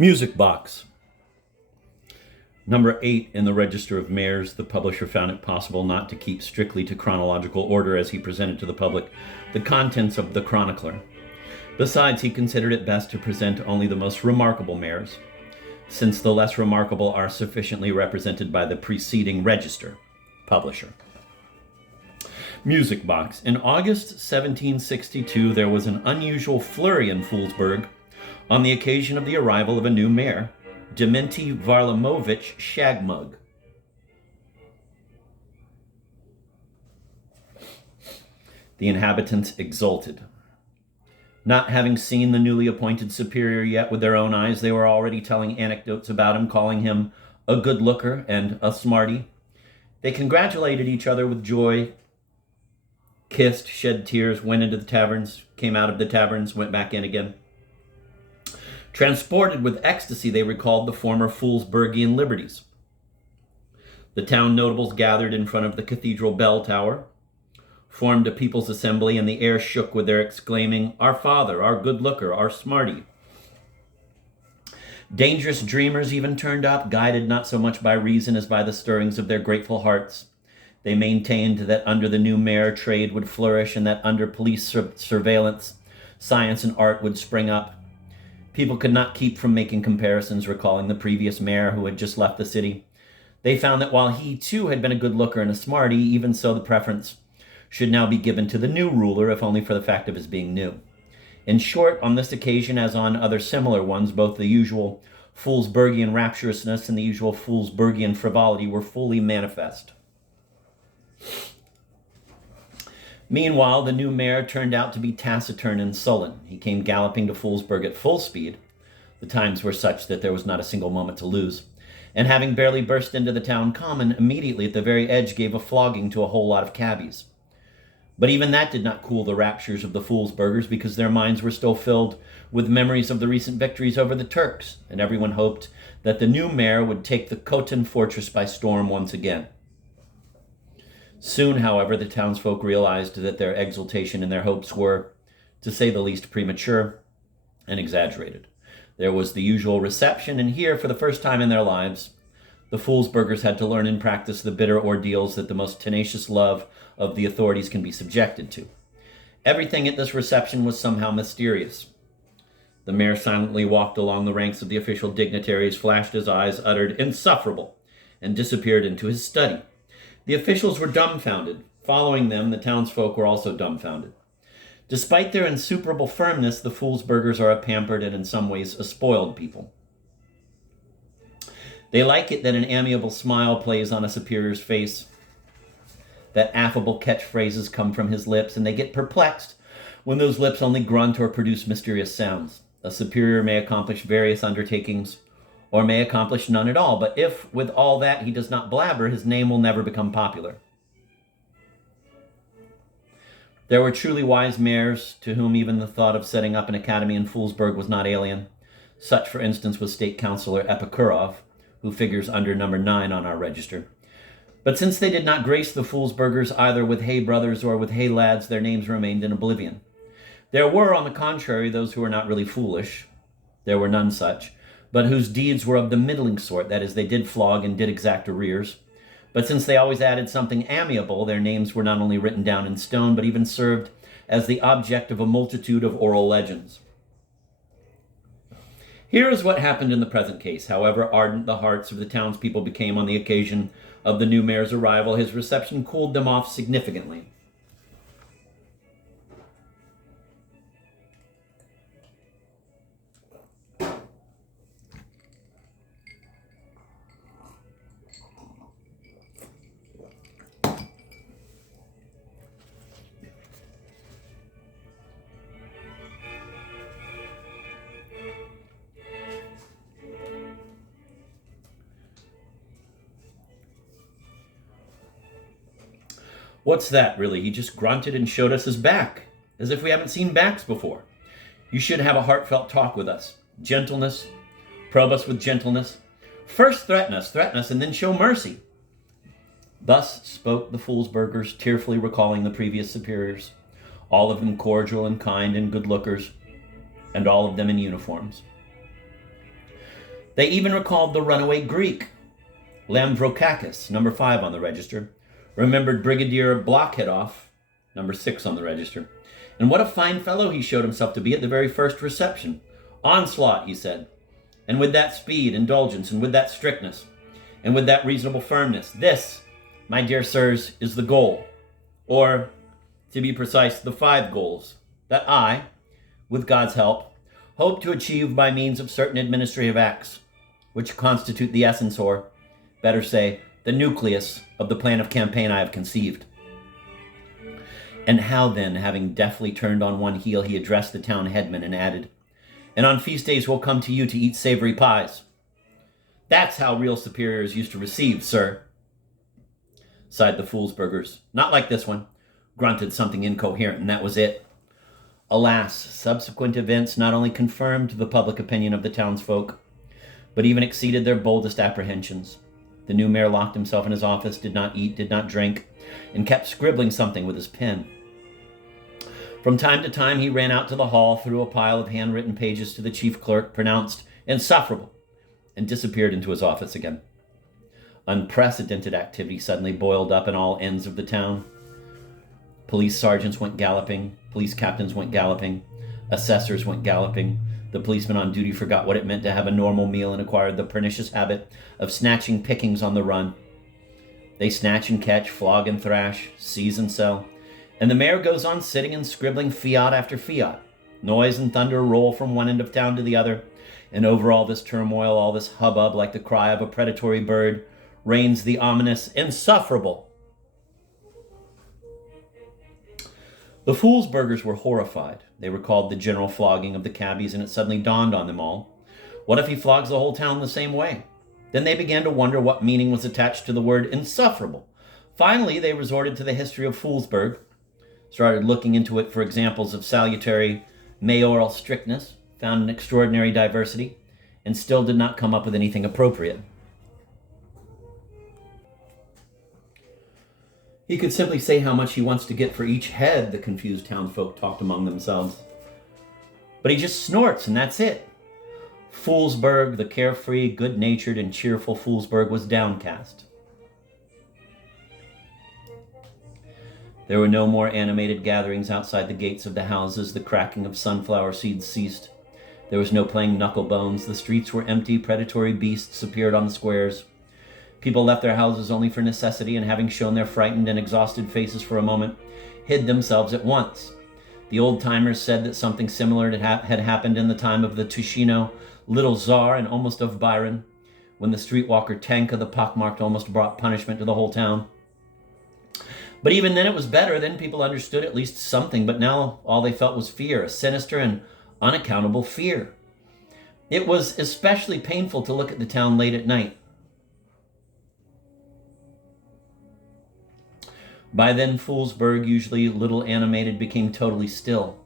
Music box. Number 8 in the Register of Mayors, the publisher found it possible not to keep strictly to chronological order as he presented to the public the contents of the chronicler. Besides, he considered it best to present only the most remarkable mayors, since the less remarkable are sufficiently represented by the preceding register. Publisher. Music box. In August 1762, there was an unusual flurry in Foolsburg on the occasion of the arrival of a new mayor, Dementi Varlamovich Shagmug. The inhabitants exulted. Not having seen the newly appointed superior yet with their own eyes, they were already telling anecdotes about him, calling him a good looker and a smarty. They congratulated each other with joy, kissed, shed tears, went into the taverns, came out of the taverns, went back in again. Transported with ecstasy, they recalled the former Foolsburgian liberties. The town notables gathered in front of the cathedral bell tower, formed a people's assembly, and the air shook with their exclaiming, "Our father, our good looker, our smarty." Dangerous dreamers even turned up, guided not so much by reason as by the stirrings of their grateful hearts. They maintained that under the new mayor, trade would flourish, and that under police surveillance, science and art would spring up. People could not keep from making comparisons, recalling the previous mayor who had just left the city. They found that while he too had been a good looker and a smarty, even so the preference should now be given to the new ruler, if only for the fact of his being new. In short, on this occasion, as on other similar ones, both the usual Foolsburgian rapturousness and the usual Foolsburgian frivolity were fully manifest. Meanwhile, the new mayor turned out to be taciturn and sullen. He came galloping to Foolsburg at full speed. The times were such that there was not a single moment to lose. And having barely burst into the town common, immediately at the very edge gave a flogging to a whole lot of cabbies. But even that did not cool the raptures of the Foolsburgers, because their minds were still filled with memories of the recent victories over the Turks, and everyone hoped that the new mayor would take the Khotan fortress by storm once again. Soon, however, the townsfolk realized that their exultation and their hopes were, to say the least, premature and exaggerated. There was the usual reception, and here, for the first time in their lives, the Foolsburgers had to learn and practice the bitter ordeals that the most tenacious love of the authorities can be subjected to. Everything at this reception was somehow mysterious. The mayor silently walked along the ranks of the official dignitaries, flashed his eyes, uttered "insufferable," and disappeared into his study. The officials were dumbfounded. Following them, the townsfolk were also dumbfounded. Despite their insuperable firmness, the Foolsburgers are a pampered and in some ways a spoiled people. They like it that an amiable smile plays on a superior's face, that affable catchphrases come from his lips, and they get perplexed when those lips only grunt or produce mysterious sounds. A superior may accomplish various undertakings, or may accomplish none at all, but if, with all that, he does not blabber, his name will never become popular. There were truly wise mayors to whom even the thought of setting up an academy in Foolsburg was not alien. Such, for instance, was State Councilor Epikurov, who figures under number 9 on our register. But since they did not grace the Foolsburgers either with Hay brothers or with Hay lads, their names remained in oblivion. There were, on the contrary, those who were not really foolish. There were none such, but whose deeds were of the middling sort, that is, they did flog and did exact arrears. But since they always added something amiable, their names were not only written down in stone, but even served as the object of a multitude of oral legends. Here is what happened in the present case. However ardent the hearts of the townspeople became on the occasion of the new mayor's arrival, his reception cooled them off significantly. What's that, really? He just grunted and showed us his back, as if we haven't seen backs before. You should have a heartfelt talk with us. Gentleness. Probe us with gentleness. First threaten us, and then show mercy. Thus spoke the Foolsburgers, tearfully recalling the previous superiors, all of them cordial and kind and good lookers, and all of them in uniforms. They even recalled the runaway Greek, Lamvrokakis, number 5 on the register, remembered Brigadier Blockheadoff, number 6 on the register. And what a fine fellow he showed himself to be at the very first reception. Onslaught, he said. And with that speed, indulgence, and with that strictness, and with that reasonable firmness, this, my dear sirs, is the goal. Or, to be precise, the 5 goals that I, with God's help, hope to achieve by means of certain administrative acts, which constitute the essence, or, better say, the nucleus of the plan of campaign I have conceived. And how then, having deftly turned on one heel, he addressed the town headman and added, "And on feast days we'll come to you to eat savory pies. That's how real superiors used to receive, sir," sighed the Foolsburgers. "Not like this one," grunted something incoherent, and that was it. Alas, subsequent events not only confirmed the public opinion of the townsfolk, but even exceeded their boldest apprehensions. The new mayor locked himself in his office, did not eat, did not drink, and kept scribbling something with his pen. From time to time, he ran out to the hall, threw a pile of handwritten pages to the chief clerk, pronounced insufferable, and disappeared into his office again. Unprecedented activity suddenly boiled up in all ends of the town. Police sergeants went galloping, police captains went galloping, assessors went galloping. The policemen on duty forgot what it meant to have a normal meal and acquired the pernicious habit of snatching pickings on the run. They snatch and catch, flog and thrash, seize and sell, and the mayor goes on sitting and scribbling fiat after fiat. Noise and thunder roll from one end of town to the other, and over all this turmoil, all this hubbub, like the cry of a predatory bird, reigns the ominous insufferable. The Foolsburgers were horrified. They recalled the general flogging of the cabbies, and it suddenly dawned on them all. What if he flogs the whole town the same way? Then they began to wonder what meaning was attached to the word insufferable. Finally, they resorted to the history of Foolsburg, started looking into it for examples of salutary mayoral strictness, found an extraordinary diversity, and still did not come up with anything appropriate. He could simply say how much he wants to get for each head, the confused townfolk talked among themselves. But he just snorts, and that's it. Foolsburg, the carefree, good-natured, and cheerful Foolsburg, was downcast. There were no more animated gatherings outside the gates of the houses. The cracking of sunflower seeds ceased. There was no playing knucklebones. The streets were empty. Predatory beasts appeared on the squares. People left their houses only for necessity, and having shown their frightened and exhausted faces for a moment, hid themselves at once. The old-timers said that something similar had happened in the time of the Ticino, Little Czar, and almost of Byron, when the streetwalker Tanka the pockmarked almost brought punishment to the whole town. But even then it was better. Then people understood at least something, but now all they felt was fear, a sinister and unaccountable fear. It was especially painful to look at the town late at night. By then, Foolsburg, usually little animated, became totally still.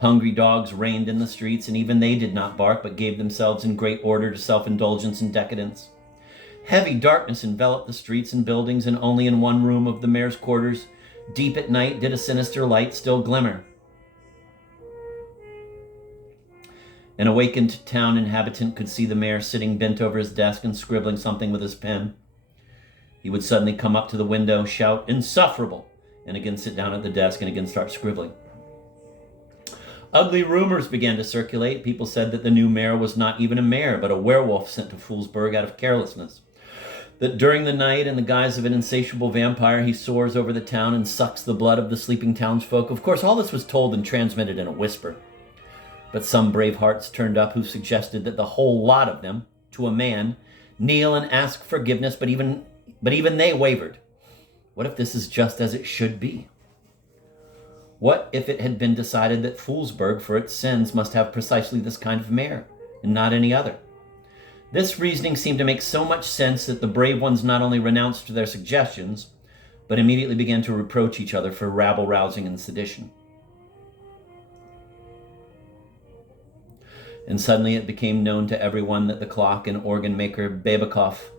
Hungry dogs reigned in the streets, and even they did not bark, but gave themselves in great order to self-indulgence and decadence. Heavy darkness enveloped the streets and buildings, and only in one room of the mayor's quarters, deep at night, did a sinister light still glimmer. An awakened town inhabitant could see the mayor sitting bent over his desk and scribbling something with his pen. He would suddenly come up to the window, shout, "Insufferable!" and again sit down at the desk and again start scribbling. Ugly rumors began to circulate. People said that the new mayor was not even a mayor, but a werewolf sent to Foolsburg out of carelessness. That during the night, in the guise of an insatiable vampire, he soars over the town and sucks the blood of the sleeping townsfolk. Of course, all this was told and transmitted in a whisper. But some brave hearts turned up who suggested that the whole lot of them, to a man, kneel and ask forgiveness, but even they wavered. What if this is just as it should be? What if it had been decided that Foolsburg, for its sins, must have precisely this kind of mayor, and not any other? This reasoning seemed to make so much sense that the brave ones not only renounced their suggestions, but immediately began to reproach each other for rabble-rousing and sedition. And suddenly it became known to everyone that the clock and organ maker Babikoff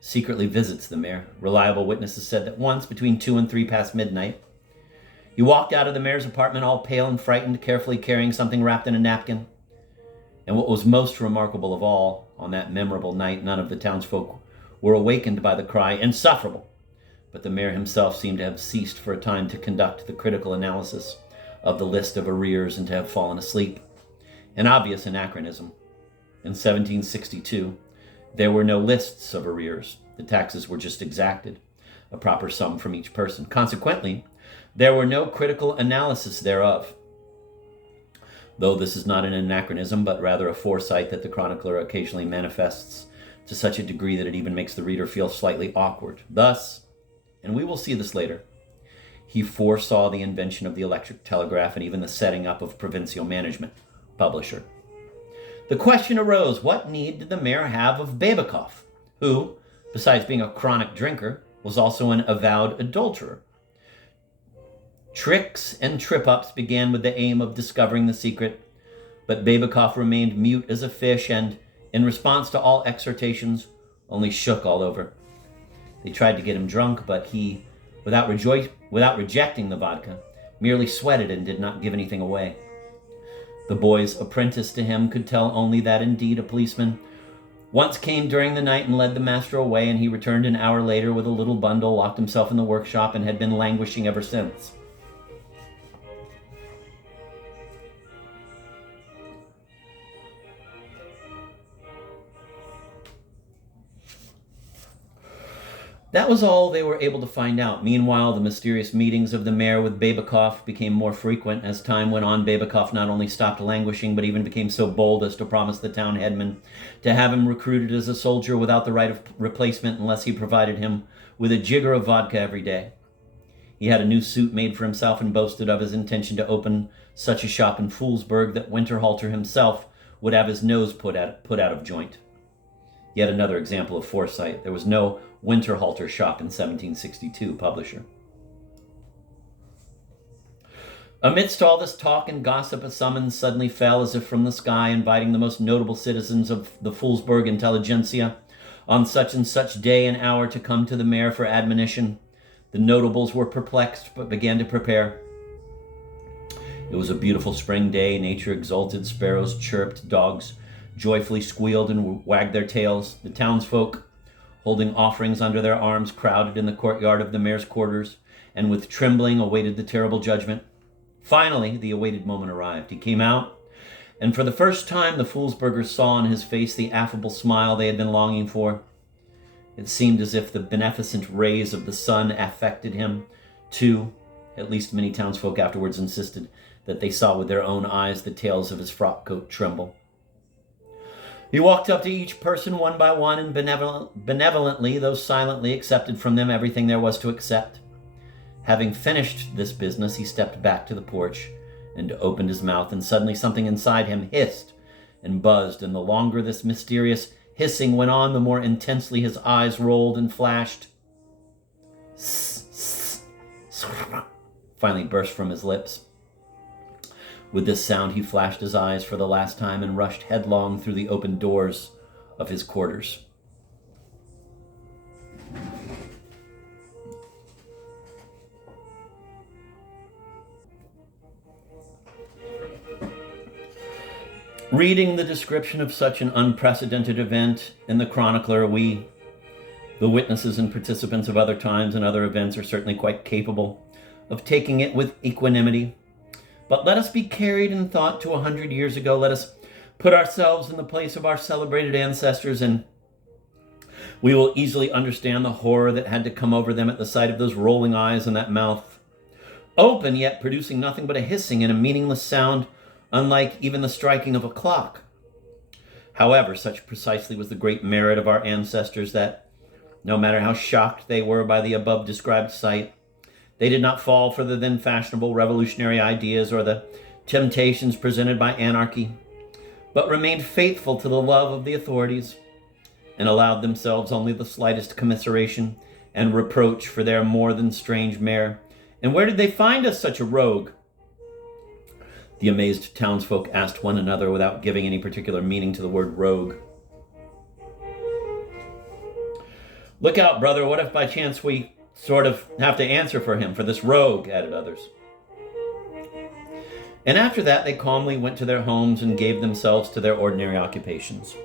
secretly visits the mayor. Reliable witnesses said that once, between 2 and 3 past midnight, he walked out of the mayor's apartment all pale and frightened, carefully carrying something wrapped in a napkin. And what was most remarkable of all On that memorable night, none of the townsfolk were awakened by the cry, "Insufferable!" But the mayor himself seemed to have ceased for a time to conduct the critical analysis of the list of arrears and to have fallen asleep. An obvious anachronism. In 1762, there were no lists of arrears. The taxes were just exacted, a proper sum from each person. Consequently, there were no critical analysis thereof. Though this is not an anachronism, but rather a foresight that the chronicler occasionally manifests to such a degree that it even makes the reader feel slightly awkward. Thus, and we will see this later, he foresaw the invention of the electric telegraph and even the setting up of provincial management. Publisher. The question arose, what need did the mayor have of Babikoff, who, besides being a chronic drinker, was also an avowed adulterer? Tricks and trip-ups began with the aim of discovering the secret, but Babikoff remained mute as a fish and, in response to all exhortations, only shook all over. They tried to get him drunk, but he, without rejecting the vodka, merely sweated and did not give anything away. The boys apprenticed to him could tell only that indeed a policeman once came during the night and led the master away, and he returned an hour later with a little bundle, locked himself in the workshop, and had been languishing ever since. That was all they were able to find out. Meanwhile, the mysterious meetings of the mayor with Babikoff became more frequent. As time went on, Babikoff not only stopped languishing, but even became so bold as to promise the town headman to have him recruited as a soldier without the right of replacement unless he provided him with a jigger of vodka every day. He had a new suit made for himself and boasted of his intention to open such a shop in Foolsburg that Winterhalter himself would have his nose put out of joint. Yet another example of foresight. There was no Winterhalter shop in 1762, publisher. Amidst all this talk and gossip, a summons suddenly fell as if from the sky, inviting the most notable citizens of the Foolsburg intelligentsia on such and such day and hour to come to the mayor for admonition. The notables were perplexed, but began to prepare. It was a beautiful spring day. Nature exulted. Sparrows chirped. Dogs joyfully squealed and wagged their tails. The townsfolk, holding offerings under their arms, crowded in the courtyard of the mayor's quarters, and with trembling awaited the terrible judgment. Finally, the awaited moment arrived. He came out, and for the first time the Foolsburgers saw on his face the affable smile they had been longing for. It seemed as if the beneficent rays of the sun affected him, too. At least many townsfolk afterwards insisted that they saw with their own eyes the tails of his frock coat tremble. He walked up to each person one by one and benevolently, though silently, accepted from them everything there was to accept. Having finished this business, he stepped back to the porch and opened his mouth, and suddenly something inside him hissed and buzzed, and the longer this mysterious hissing went on, the more intensely his eyes rolled and flashed. Finally burst from his lips. With this sound, he flashed his eyes for the last time and rushed headlong through the open doors of his quarters. Reading the description of such an unprecedented event in the chronicler, we, the witnesses and participants of other times and other events, are certainly quite capable of taking it with equanimity. But let us be carried in thought to 100 years ago. Let us put ourselves in the place of our celebrated ancestors, and we will easily understand the horror that had to come over them at the sight of those rolling eyes and that mouth, open yet producing nothing but a hissing and a meaningless sound, unlike even the striking of a clock. However, such precisely was the great merit of our ancestors that, no matter how shocked they were by the above described sight, they did not fall for the then fashionable revolutionary ideas or the temptations presented by anarchy, but remained faithful to the love of the authorities and allowed themselves only the slightest commiseration and reproach for their more than strange mayor. And where did they find us such a rogue? The amazed townsfolk asked one another without giving any particular meaning to the word rogue. Look out, brother, what if by chance we sort of have to answer for him, for this rogue, added others. And after that, they calmly went to their homes and gave themselves to their ordinary occupations.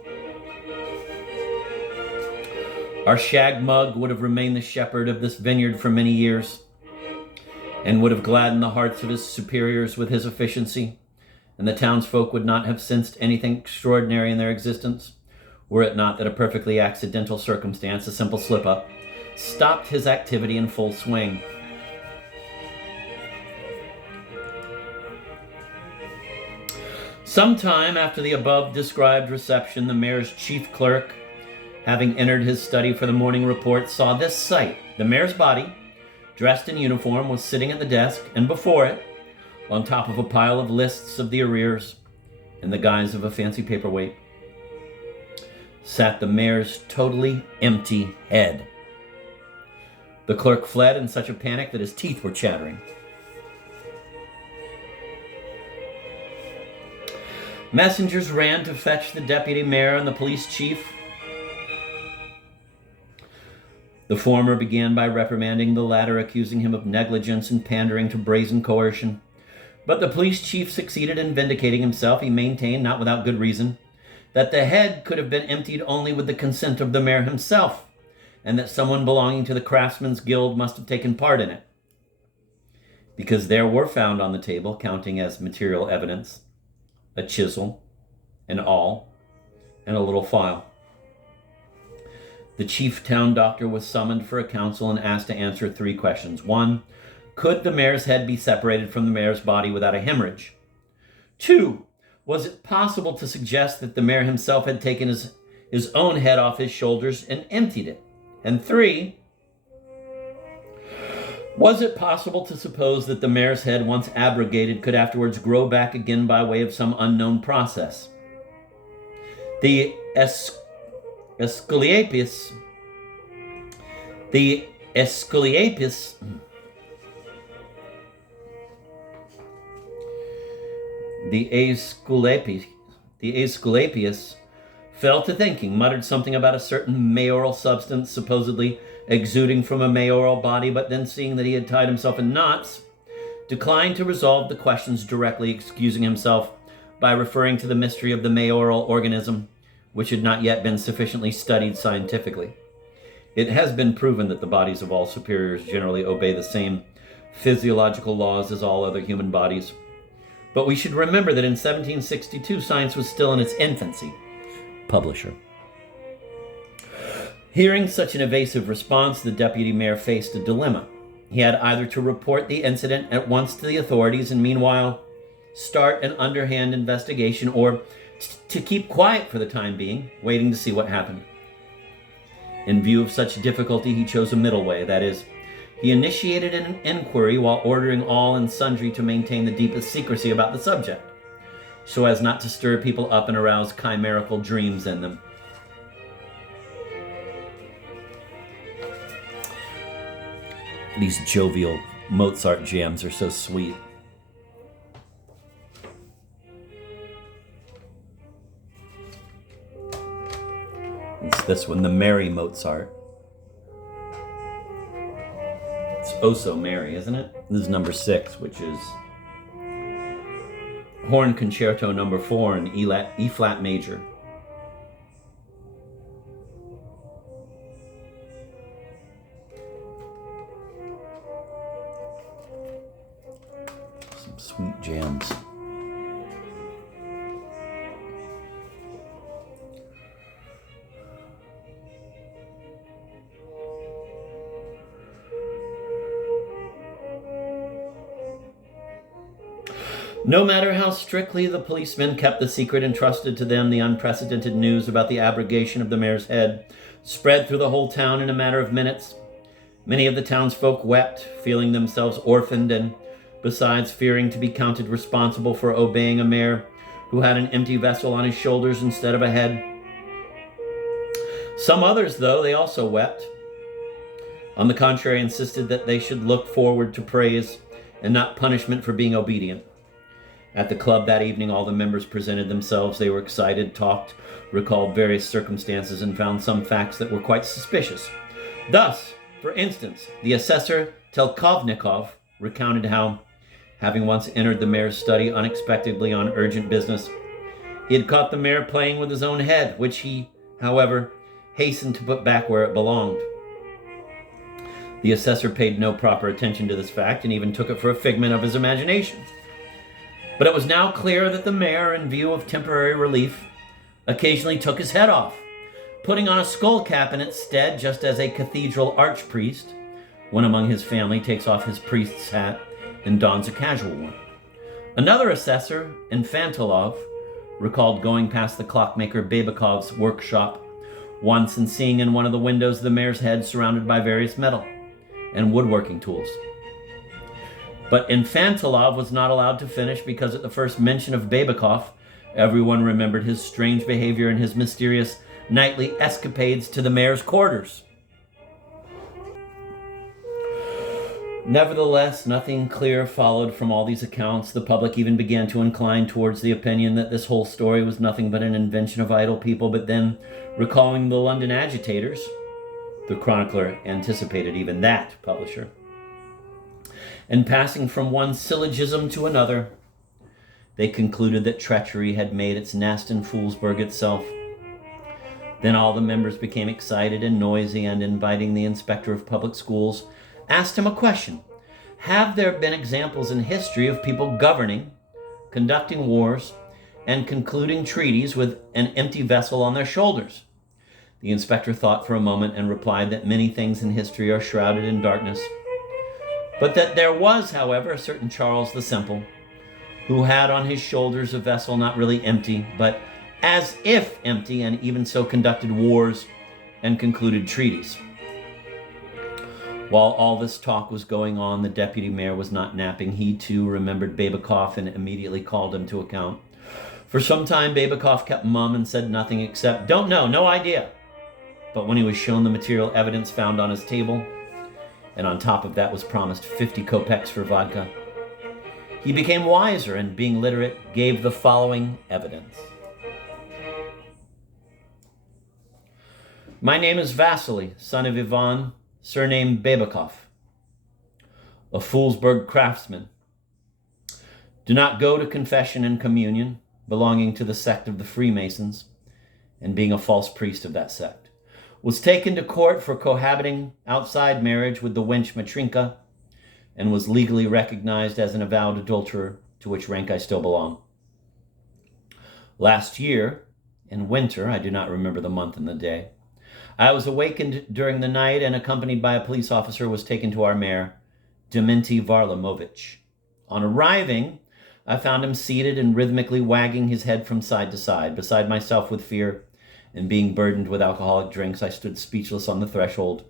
Our shag mug would have remained the shepherd of this vineyard for many years and would have gladdened the hearts of his superiors with his efficiency, and the townsfolk would not have sensed anything extraordinary in their existence, were it not that a perfectly accidental circumstance, a simple slip-up, stopped his activity in full swing. Some time after the above-described reception, the mayor's chief clerk, having entered his study for the morning report, saw this sight. The mayor's body, dressed in uniform, was sitting at the desk, and before it, on top of a pile of lists of the arrears, in the guise of a fancy paperweight, sat the mayor's totally empty head. The clerk fled in such a panic that his teeth were chattering. Messengers ran to fetch the deputy mayor and the police chief. The former began by reprimanding the latter, accusing him of negligence and pandering to brazen coercion. But the police chief succeeded in vindicating himself. He maintained, not without good reason, that the head could have been emptied only with the consent of the mayor himself, and that someone belonging to the Craftsmen's Guild must have taken part in it, because there were found on the table, counting as material evidence, a chisel, an awl, and a little file. The chief town doctor was summoned for a council and asked to answer 3 questions. 1, could the mayor's head be separated from the mayor's body without a hemorrhage? 2, was it possible to suggest that the mayor himself had taken his own head off his shoulders and emptied it? And 3, was it possible to suppose that the mayor's head, once abrogated, could afterwards grow back again by way of some unknown process? The Asclepius fell to thinking, muttered something about a certain mayoral substance supposedly exuding from a mayoral body, but then seeing that he had tied himself in knots, declined to resolve the questions directly, excusing himself by referring to the mystery of the mayoral organism, which had not yet been sufficiently studied scientifically. It has been proven that the bodies of all superiors generally obey the same physiological laws as all other human bodies. But we should remember that in 1762, science was still in its infancy. Publisher. Hearing such an evasive response, the deputy mayor faced a dilemma. He had either to report the incident at once to the authorities and meanwhile start an underhand investigation, or to keep quiet for the time being, waiting to see what happened. In view of such difficulty, he chose a middle way, that is, he initiated an inquiry while ordering all and sundry to maintain the deepest secrecy about the subject, so as not to stir people up and arouse chimerical dreams in them. These jovial Mozart jams are so sweet. It's this one, the Merry Mozart. It's oh so merry, isn't it? This is number 6, which is Horn Concerto number 4 in E flat major. Some sweet jams. No matter how strictly the policemen kept the secret entrusted to them, the unprecedented news about the abrogation of the mayor's head spread through the whole town in a matter of minutes. Many of the townsfolk wept, feeling themselves orphaned and, besides, fearing to be counted responsible for obeying a mayor who had an empty vessel on his shoulders instead of a head. Some others, though, they also wept. On the contrary, insisted that they should look forward to praise and not punishment for being obedient. At the club that evening, all the members presented themselves. They were excited, talked, recalled various circumstances, and found some facts that were quite suspicious. Thus, for instance, the assessor Telkovnikov recounted how, having once entered the mayor's study unexpectedly on urgent business, he had caught the mayor playing with his own head, which he, however, hastened to put back where it belonged. The assessor paid no proper attention to this fact and even took it for a figment of his imagination. But it was now clear that the mayor, in view of temporary relief, occasionally took his head off, putting on a skull cap in its stead, just as a cathedral archpriest, one among his family, takes off his priest's hat and dons a casual one. Another assessor, Infantilov, recalled going past the clockmaker Babakov's workshop once and seeing in one of the windows the mayor's head surrounded by various metal and woodworking tools. But Infantilov was not allowed to finish because at the first mention of Babakov, everyone remembered his strange behavior and his mysterious nightly escapades to the mayor's quarters. Nevertheless, nothing clear followed from all these accounts. The public even began to incline towards the opinion that this whole story was nothing but an invention of idle people, but then, recalling the London agitators, the chronicler anticipated even that publisher, and passing from one syllogism to another, they concluded that treachery had made its nest in Foolsburg itself. Then all the members became excited and noisy, and inviting the inspector of public schools, asked him a question. Have there been examples in history of people governing, conducting wars, and concluding treaties with an empty vessel on their shoulders? The inspector thought for a moment and replied that many things in history are shrouded in darkness, but that there was, however, a certain Charles the Simple, who had on his shoulders a vessel not really empty, but as if empty, and even so conducted wars and concluded treaties. While all this talk was going on, the deputy mayor was not napping. He, too, remembered Babakov and immediately called him to account. For some time, Babakov kept mum and said nothing except, "Don't know, no idea." But when he was shown the material evidence found on his table, and on top of that was promised 50 kopecks for vodka, he became wiser and, being literate, gave the following evidence. My name is Vasily, son of Ivan, surname Babakov, a Foolsburg craftsman. Do not go to confession and communion, belonging to the sect of the Freemasons, and being a false priest of that sect. Was taken to court for cohabiting outside marriage with the wench Matrinka, and was legally recognized as an avowed adulterer, to which rank I still belong. Last year, in winter, I do not remember the month and the day, I was awakened during the night and, accompanied by a police officer, was taken to our mayor, Dementy Varlamovich. On arriving, I found him seated and rhythmically wagging his head from side to side. Beside myself with fear and being burdened with alcoholic drinks, I stood speechless on the threshold,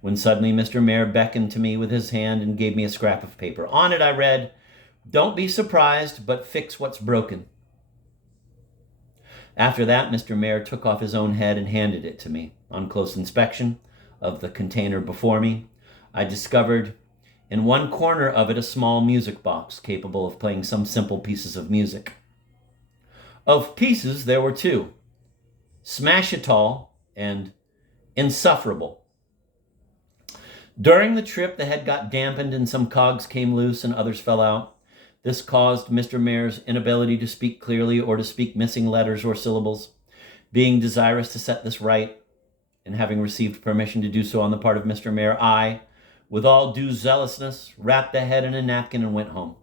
when suddenly Mr. Mayor beckoned to me with his hand and gave me a scrap of paper. On it I read, "Don't be surprised, but fix what's broken." After that, Mr. Mayor took off his own head and handed it to me. On close inspection of the container before me, I discovered in one corner of it a small music box capable of playing some simple pieces of music. Of pieces, there were two: Smash It All and Insufferable. During the trip, the head got dampened and some cogs came loose and others fell out. This caused Mr. Mayor's inability to speak clearly or to speak missing letters or syllables. Being desirous to set this right, and having received permission to do so on the part of Mr. Mayor, I, with all due zealousness, wrapped the head in a napkin and went home.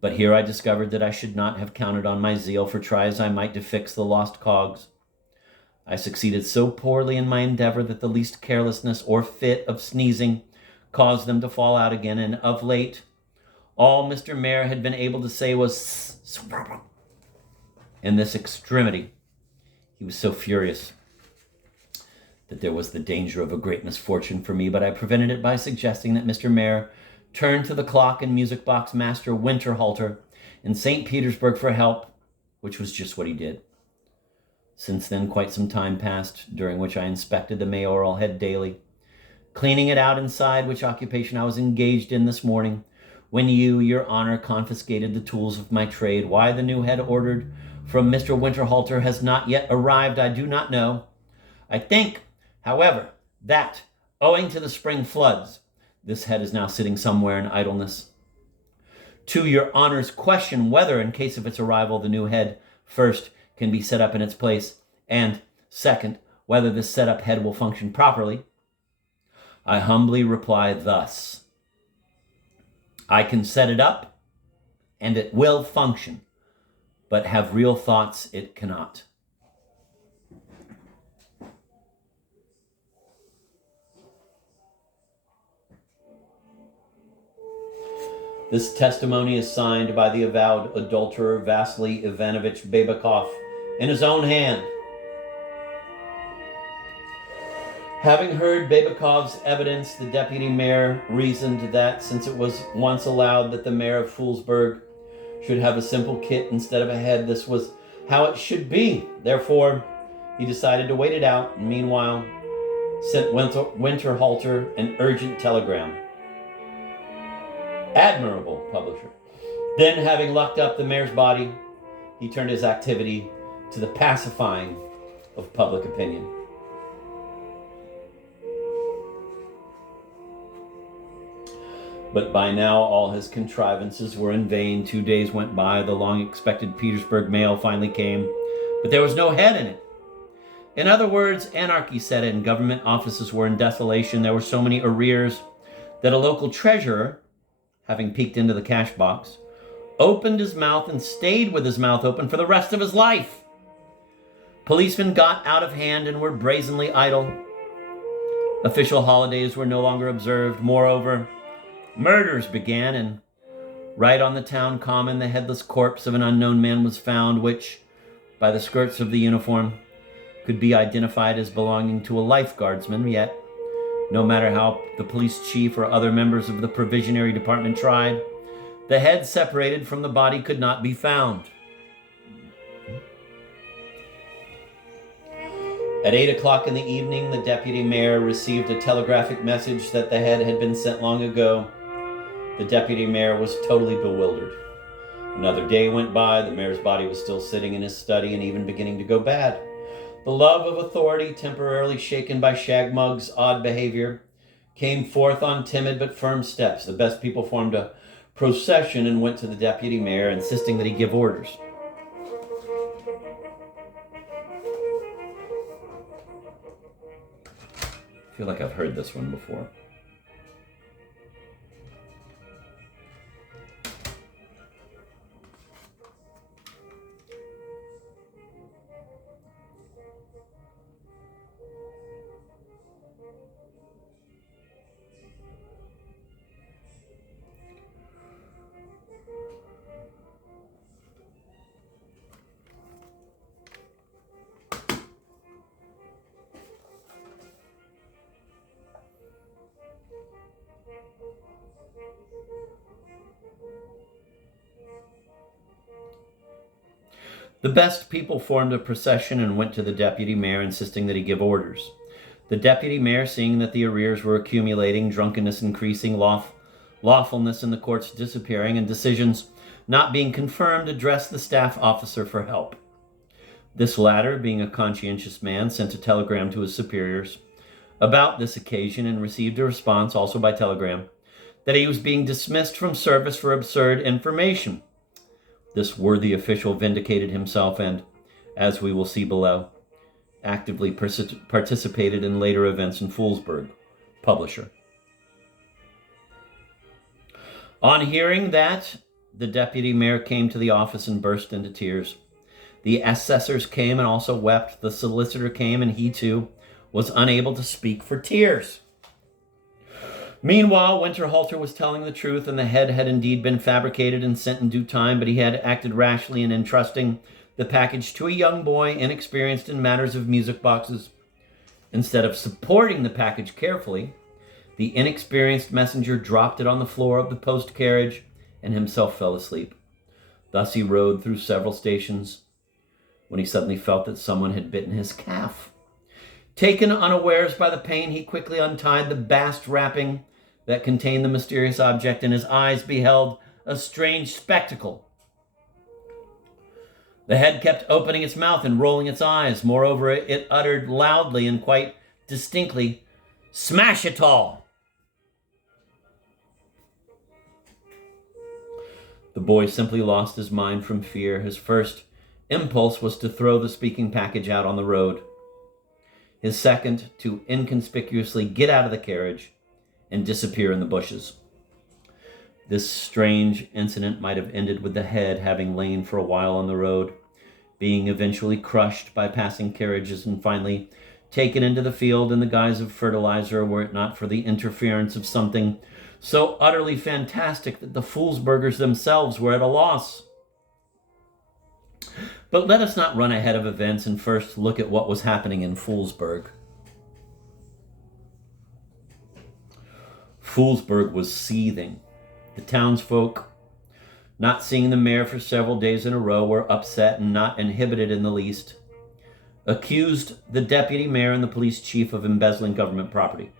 But here I discovered that I should not have counted on my zeal, for try as I might to fix the lost cogs, I succeeded so poorly in my endeavor that the least carelessness or fit of sneezing caused them to fall out again, and of late, all Mr. Mayor had been able to say was in this extremity. He was so furious that there was the danger of a great misfortune for me, but I prevented it by suggesting that Mr. Mayor turn to the clock and music box master Winterhalter in St. Petersburg for help, which was just what he did. Since then, quite some time passed, during which I inspected the mayoral head daily, cleaning it out inside, which occupation I was engaged in this morning, when you, your honor, confiscated the tools of my trade. Why the new head ordered from Mr. Winterhalter has not yet arrived, I do not know. I think, however, that, owing to the spring floods, this head is now sitting somewhere in idleness. To your honor's question whether, in case of its arrival, the new head, first, can be set up in its place, and, second, whether this set-up head will function properly, I humbly reply thus: I can set it up, and it will function, but have real thoughts it cannot. This testimony is signed by the avowed adulterer Vasily Ivanovich Babakov in his own hand. Having heard Babakov's evidence, the deputy mayor reasoned that since it was once allowed that the mayor of Foolsburg should have a simple kit instead of a head, this was how it should be. Therefore, he decided to wait it out, and meanwhile sent Winterhalter an urgent telegram. Admirable, publisher. Then, having locked up the mayor's body, he turned his activity to the pacifying of public opinion. But by now, all his contrivances were in vain. 2 days went by. The long-expected Petersburg mail finally came, but there was no head in it. In other words, anarchy set in. Government offices were in desolation. There were so many arrears that a local treasurer, having peeked into the cash box, opened his mouth and stayed with his mouth open for the rest of his life. Policemen got out of hand and were brazenly idle. Official holidays were no longer observed. Moreover, murders began, and right on the town common, the headless corpse of an unknown man was found, which, by the skirts of the uniform, could be identified as belonging to a lifeguardsman. Yet, no matter how the police chief or other members of the provisionary department tried, the head separated from the body could not be found. At 8 o'clock in the evening, the deputy mayor received a telegraphic message that the head had been sent long ago. The deputy mayor was totally bewildered. Another day went by. The mayor's body was still sitting in his study and even beginning to go bad. The love of authority, temporarily shaken by Shagmug's odd behavior, came forth on timid but firm steps. The best people formed a procession and went to the deputy mayor, insisting that he give orders. I feel like I've heard this one before. The best people formed a procession and went to the deputy mayor, insisting that he give orders. The deputy mayor, seeing that the arrears were accumulating, drunkenness increasing, lawfulness in the courts disappearing, and decisions not being confirmed, addressed the staff officer for help. This latter, being a conscientious man, sent a telegram to his superiors about this occasion and received a response, also by telegram, that he was being dismissed from service for absurd information. This worthy official vindicated himself and, as we will see below, actively participated in later events in Foolsburg. Publisher. On hearing that, the deputy mayor came to the office and burst into tears. The assessors came and also wept. The solicitor came, and he too was unable to speak for tears. Meanwhile, Winterhalter was telling the truth, and the head had indeed been fabricated and sent in due time, but he had acted rashly in entrusting the package to a young boy inexperienced in matters of music boxes. Instead of supporting the package carefully, the inexperienced messenger dropped it on the floor of the post carriage and himself fell asleep. Thus he rode through several stations when he suddenly felt that someone had bitten his calf. Taken unawares by the pain, he quickly untied the bast wrapping that contained the mysterious object, and his eyes beheld a strange spectacle. The head kept opening its mouth and rolling its eyes. Moreover, it uttered loudly and quite distinctly, "Smash it all!" The boy simply lost his mind from fear. His first impulse was to throw the speaking package out on the road. his second to inconspicuously get out of the carriage and disappear in the bushes. This strange incident might have ended with the head having lain for a while on the road, being eventually crushed by passing carriages and finally taken into the field in the guise of fertilizer, were it not for the interference of something so utterly fantastic that the Foolsburgers themselves were at a loss. But let us not run ahead of events and first look at what was happening in Foolsburg. Foolsburg was seething. The townsfolk, not seeing the mayor for several days in a row, were upset and not inhibited in the least. Accused the deputy mayor and the police chief of embezzling government property.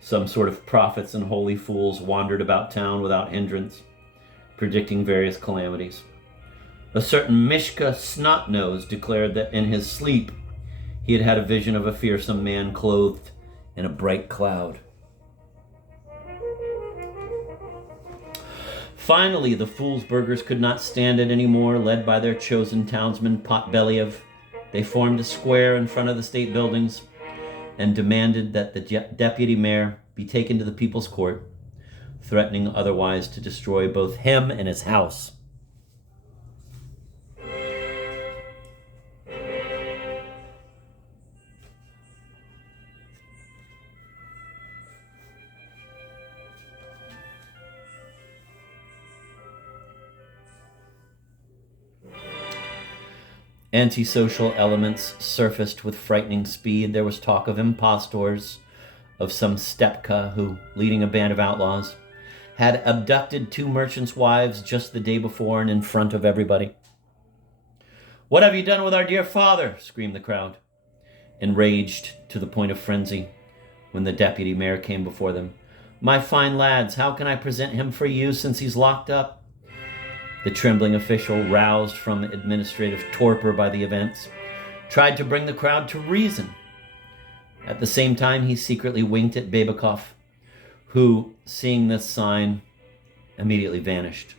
Some sort of prophets and holy fools wandered about town without hindrance, predicting various calamities. A certain Mishka Snotnose declared that in his sleep he had had a vision of a fearsome man clothed in a bright cloud. Finally, the Foolsburgers could not stand it anymore, led by their chosen townsman Potbeliev. They formed a square in front of the state buildings and demanded that the deputy mayor be taken to the people's court, threatening otherwise to destroy both him and his house. Antisocial elements surfaced with frightening speed. There was talk of impostors, of some Stepka who, leading a band of outlaws, had abducted 2 merchants' wives just the day before and in front of everybody. "What have you done with our dear father?" screamed the crowd, enraged to the point of frenzy when the deputy mayor came before them. "My fine lads, how can I present him for you since he's locked up?" The trembling official, roused from administrative torpor by the events, tried to bring the crowd to reason. At the same time, he secretly winked at Babakov, who, seeing this sign, immediately vanished.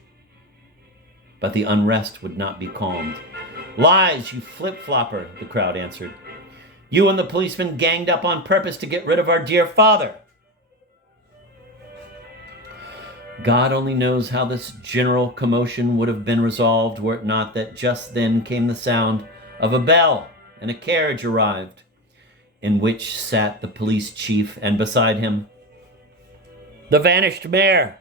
But the unrest would not be calmed. "Lies, you flip-flopper," the crowd answered. "You and the policeman ganged up on purpose to get rid of our dear father." God only knows how this general commotion would have been resolved were it not that just then came the sound of a bell and a carriage arrived, in which sat the police chief and beside him the vanished mayor.